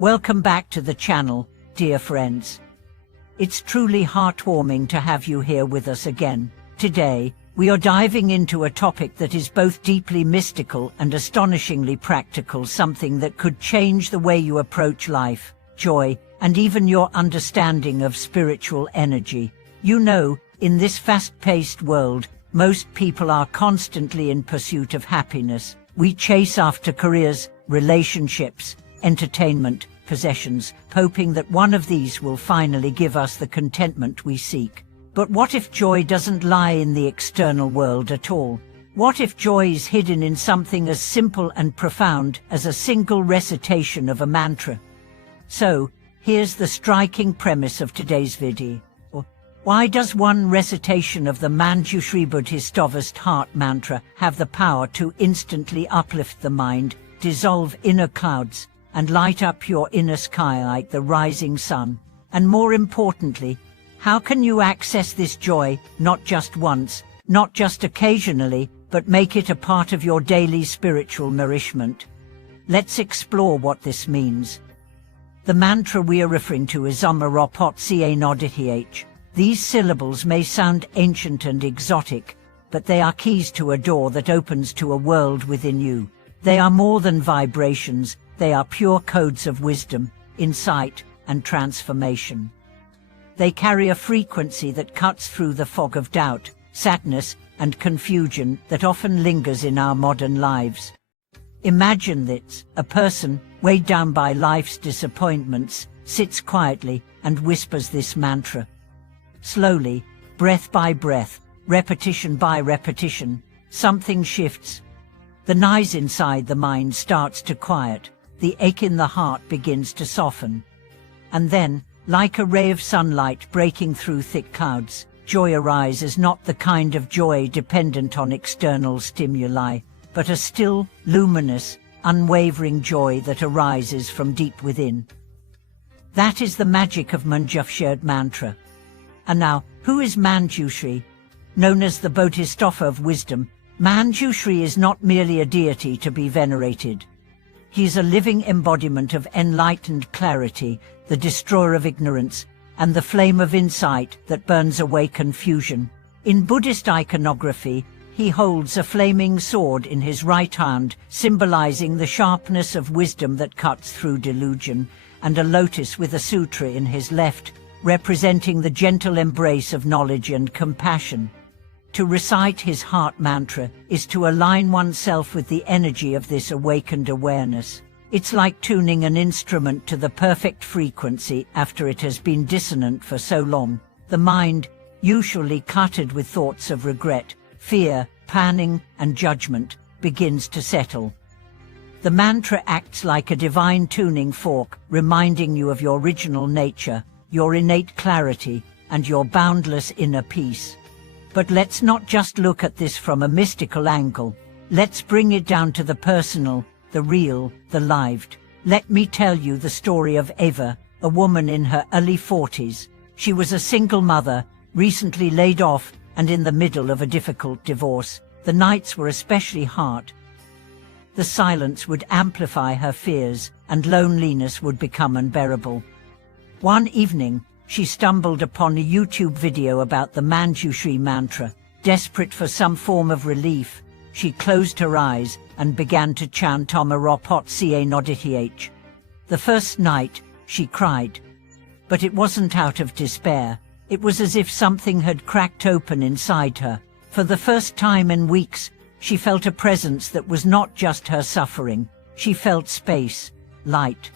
Welcome back to the channel, dear friends. It's truly heartwarming to have you here with us again. Today, we are diving into a topic that is both deeply mystical and astonishingly practical, something that could change the way you approach life, joy, and even your understanding of spiritual energy. You know, in this fast-paced world, most people are constantly in pursuit of happiness. We chase after careers, relationships, entertainment, possessions, hoping that one of these will finally give us the contentment we seek. But what if joy doesn't lie in the external world at all? What if joy is hidden in something as simple and profound as a single recitation of a mantra? So, here's the striking premise of today's video. Why does one recitation of the Manjushri Buddhist heart mantra have the power to instantly uplift the mind, dissolve inner clouds, and light up your inner sky like the rising sun? And more importantly, how can you access this joy, not just once, not just occasionally, but make it a part of your daily spiritual nourishment? Let's explore what this means. The mantra we are referring to is purifymind. These syllables may sound ancient and exotic, but they are keys to a door that opens to a world within you. They are more than vibrations, they are pure codes of wisdom, insight, and transformation. They carry a frequency that cuts through the fog of doubt, sadness, and confusion that often lingers in our modern lives. Imagine this: a person, weighed down by life's disappointments, sits quietly and whispers this mantra. Slowly, breath by breath, repetition by repetition, something shifts. The noise inside the mind starts to quiet, the ache in the heart begins to soften. And then, like a ray of sunlight breaking through thick clouds, joy arises, not the kind of joy dependent on external stimuli, but a still, luminous, unwavering joy that arises from deep within. That is the magic of Manjushri mantra. And now, who is Manjushri? Known as the Bodhisattva of wisdom, Manjushri is not merely a deity to be venerated. He is a living embodiment of enlightened clarity, the destroyer of ignorance, and the flame of insight that burns away confusion. In Buddhist iconography, he holds a flaming sword in his right hand, symbolizing the sharpness of wisdom that cuts through delusion, and a lotus with a sutra in his left, representing the gentle embrace of knowledge and compassion. To recite his heart mantra is to align oneself with the energy of this awakened awareness. It's like tuning an instrument to the perfect frequency after it has been dissonant for so long. The mind, usually cluttered with thoughts of regret, fear, planning, and judgment, begins to settle. The mantra acts like a divine tuning fork, reminding you of your original nature, your innate clarity, and your boundless inner peace. But let's not just look at this from a mystical angle. Let's bring it down to the personal, the real, the lived. Let me tell you the story of Eva, a woman in her early 40s. She was a single mother, recently laid off, and in the middle of a difficult divorce. The nights were especially hard. The silence would amplify her fears, and loneliness would become unbearable. One evening, she stumbled upon a YouTube video about the Manjushri mantra. Desperate for some form of relief, she closed her eyes and began to chant Purifymind. The first night, she cried. But it wasn't out of despair. It was as if something had cracked open inside her. For the first time in weeks, she felt a presence that was not just her suffering. She felt space, light,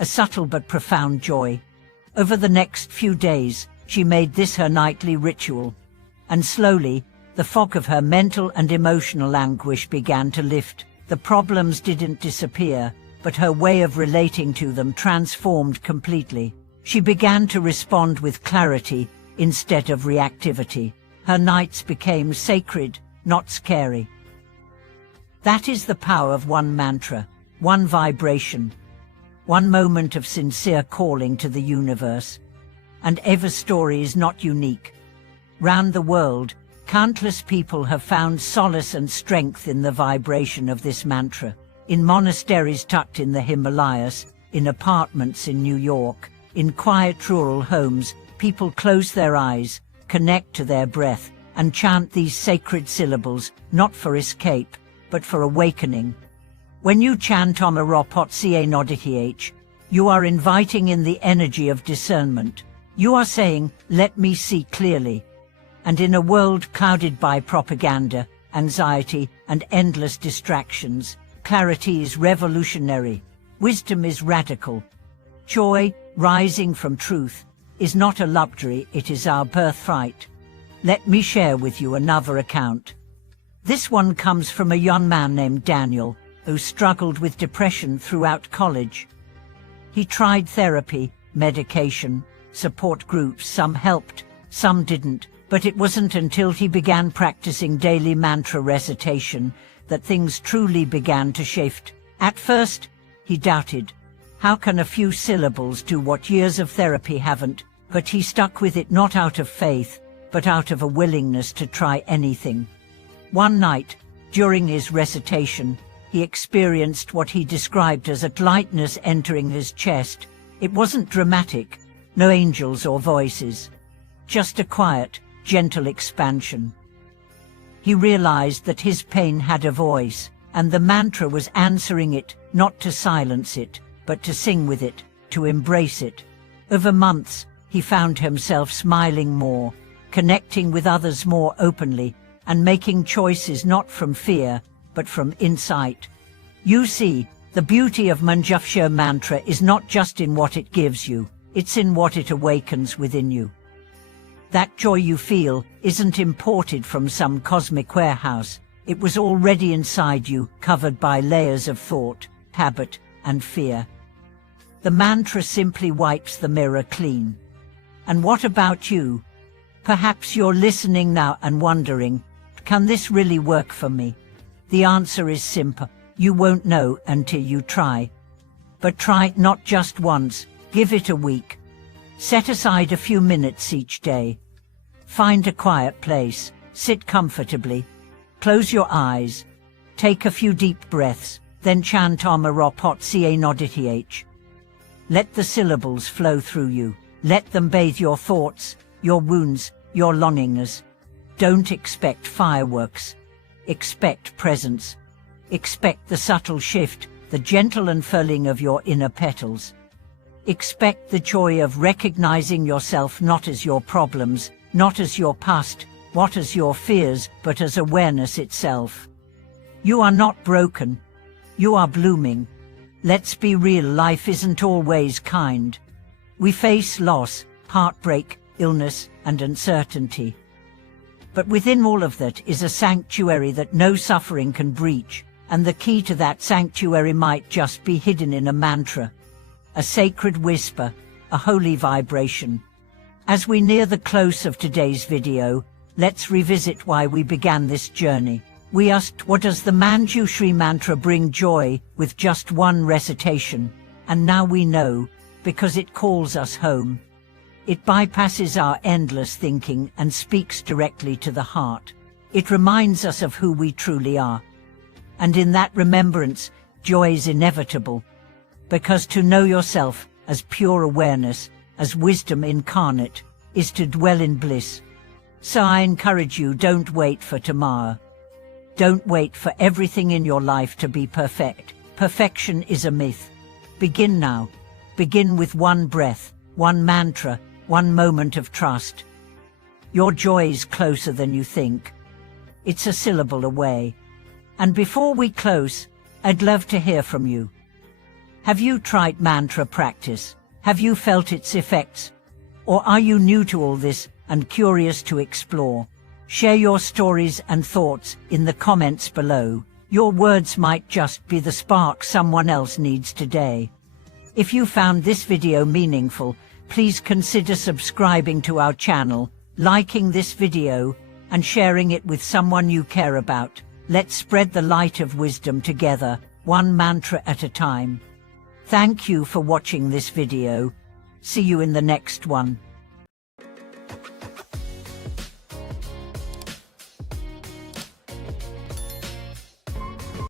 a subtle but profound joy. Over the next few days, she made this her nightly ritual. And slowly, the fog of her mental and emotional anguish began to lift. The problems didn't disappear, but her way of relating to them transformed completely. She began to respond with clarity instead of reactivity. Her nights became sacred, not scary. That is the power of one mantra, one vibration, one moment of sincere calling to the universe. And Eva's story is not unique. Round the world, countless people have found solace and strength in the vibration of this mantra. In monasteries tucked in the Himalayas, in apartments in New York, in quiet rural homes, people close their eyes, connect to their breath, and chant these sacred syllables, not for escape, but for awakening. When you chant Om Pathtopeace, you are inviting in the energy of discernment. You are saying, let me see clearly. And in a world clouded by propaganda, anxiety, and endless distractions, clarity is revolutionary. Wisdom is radical. Joy, rising from truth, is not a luxury, it is our birthright. Let me share with you another account. This one comes from a young man named Daniel, who struggled with depression throughout college. He tried therapy, medication, support groups, some helped, some didn't, but it wasn't until he began practicing daily mantra recitation that things truly began to shift. At first, he doubted. How can a few syllables do what years of therapy haven't? But he stuck with it, not out of faith, but out of a willingness to try anything. One night, during his recitation, he experienced what he described as a lightness entering his chest. It wasn't dramatic, no angels or voices, just a quiet, gentle expansion. He realized that his pain had a voice, and the mantra was answering it, not to silence it, but to sing with it, to embrace it. Over months, he found himself smiling more, connecting with others more openly, and making choices not from fear, but from insight. You see, the beauty of Manjushri mantra is not just in what it gives you, it's in what it awakens within you. That joy you feel isn't imported from some cosmic warehouse. It was already inside you, covered by layers of thought, habit, and fear. The mantra simply wipes the mirror clean. And what about you? Perhaps you're listening now and wondering, can this really work for me? The answer is simple. You won't know until you try. But try not just once, give it a week. Set aside a few minutes each day. Find a quiet place, sit comfortably, close your eyes, take a few deep breaths, then chant Om Pathtopeace. Let the syllables flow through you. Let them bathe your thoughts, your wounds, your longings. Don't expect fireworks. Expect presence. Expect the subtle shift, the gentle unfurling of your inner petals. Expect the joy of recognizing yourself not as your problems, not as your past, not as your fears, but as awareness itself. You are not broken. You are blooming. Let's be real, life isn't always kind. We face loss, heartbreak, illness, and uncertainty. But within all of that is a sanctuary that no suffering can breach, and the key to that sanctuary might just be hidden in a mantra, a sacred whisper, a holy vibration. As we near the close of today's video, let's revisit why we began this journey. We asked, what does the Manjushri mantra bring joy with just one recitation? And now we know, because it calls us home. It bypasses our endless thinking and speaks directly to the heart. It reminds us of who we truly are. And in that remembrance, joy is inevitable. Because to know yourself as pure awareness, as wisdom incarnate, is to dwell in bliss. So I encourage you, don't wait for tomorrow. Don't wait for everything in your life to be perfect. Perfection is a myth. Begin now. Begin with one breath, one mantra, one moment of trust. Your joy is closer than you think. It's a syllable away. And before we close, I'd love to hear from you. Have you tried mantra practice? Have you felt its effects? Or are you new to all this and curious to explore? Share your stories and thoughts in the comments below. Your words might just be the spark someone else needs today. If you found this video meaningful, please consider subscribing to our channel, liking this video, and sharing it with someone you care about. Let's spread the light of wisdom together, one mantra at a time. Thank you for watching this video. See you in the next one.